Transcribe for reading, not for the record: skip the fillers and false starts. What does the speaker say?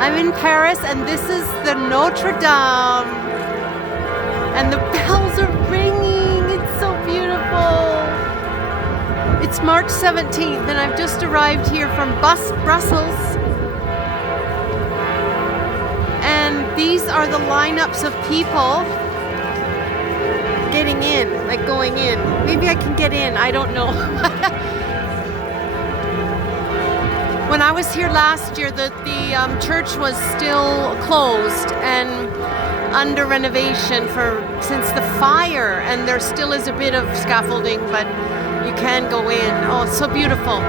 I'm in Paris, and this is the Notre Dame. And the bells are ringing. It's so beautiful. It's March 17th, and I've just arrived here from Brussels. And these are the lineups of people getting in, like going in. Maybe I can get in, I don't know. When I was here last year, the church was still closed and under renovation since the fire, and there still is a bit of scaffolding, but you can go in. Oh, it's so beautiful.